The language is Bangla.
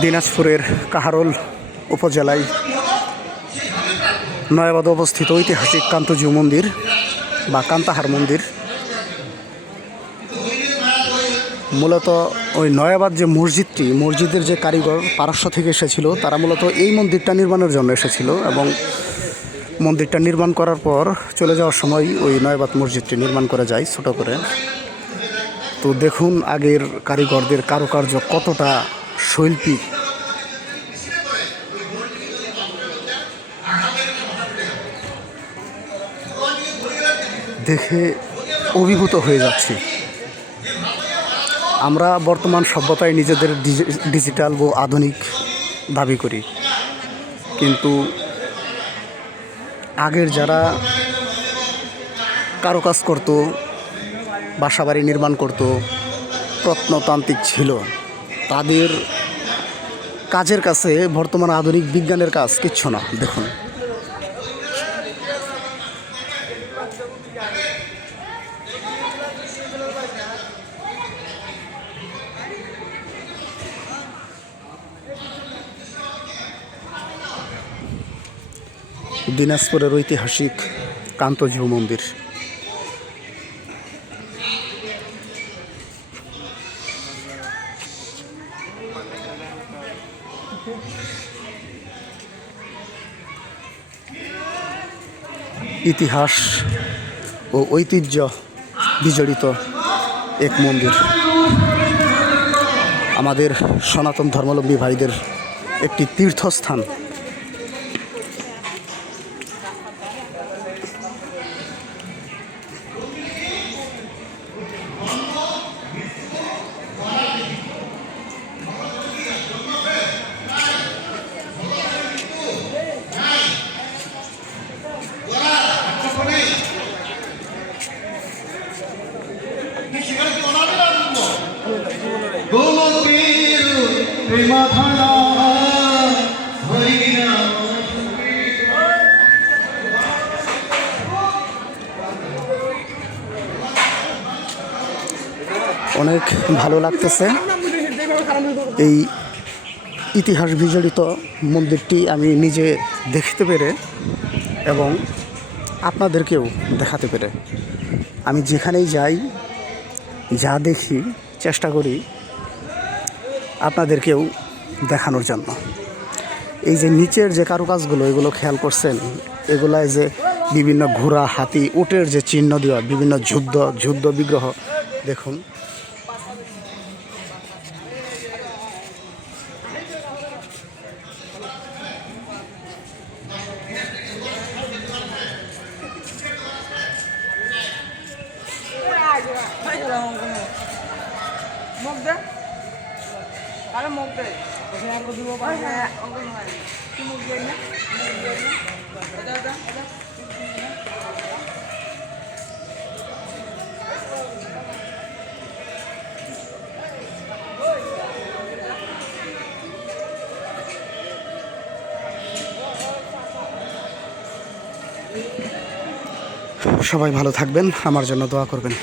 দিনাজপুরের কাহারোল উপজেলায় নয়াবাদে অবস্থিত ঐতিহাসিক কান্তজিউ মন্দির বা কান্তাহার মন্দির। মূলত ওই নয়াবাদ যে মসজিদটি, মসজিদের যে কারিগর পারস্য থেকে এসেছিল, তারা মূলত এই মন্দিরটা নির্মাণের জন্য এসেছিল এবং মন্দিরটা নির্মাণ করার পর চলে যাওয়ার সময় ওই নয়াবাদ মসজিদটি নির্মাণ করে যায় ছোট করে। তো দেখুন আগের কারিগরদের কারুকার্য কতটা শৈল্পিক। দেখে অভিভূত হয়ে যাচ্ছি। আমরা বর্তমান সভ্যতায় নিজেদের ডিজিটাল ও আধুনিক দাবি করি, কিন্তু আগের যারা কারুকাজ করত, বাসাবাড়ি নির্মাণ করত, প্রত্নতান্ত্রিক ছিল, তাদের কাজের কাছে বর্তমান আধুনিক বিজ্ঞানের কাজ কিচ্ছু না। দেখুন দিনাজপুরের ঐতিহাসিক কান্তজিউ মন্দির। ইতিহাস ও ঐতিহ্য বিজড়িত এক মন্দির। আমাদের সনাতন ধর্মাবলম্বী ভাইদের একটি তীর্থস্থান। অনেক ভালো লাগতেছে এই ইতিহাস বিজড়িত মন্দিরটি আমি নিজে দেখতে পেরে এবং আপনাদেরকেও দেখাতে পেরে। আমি যেখানেই যাই, যা দেখি, চেষ্টা করি আপনাদেরকেও দেখানোর জন্য। এই যে নিচের যে কারুকাজগুলো, এগুলো খেয়াল করছেন? এগুলায় যে বিভিন্ন ঘোড়া, হাতি, উটের যে চিহ্ন দেওয়া, বিভিন্ন যুদ্ধ বিগ্রহ দেখুন। সবাই ভালো থাকবেন, আমার জন্য দোয়া করবেন।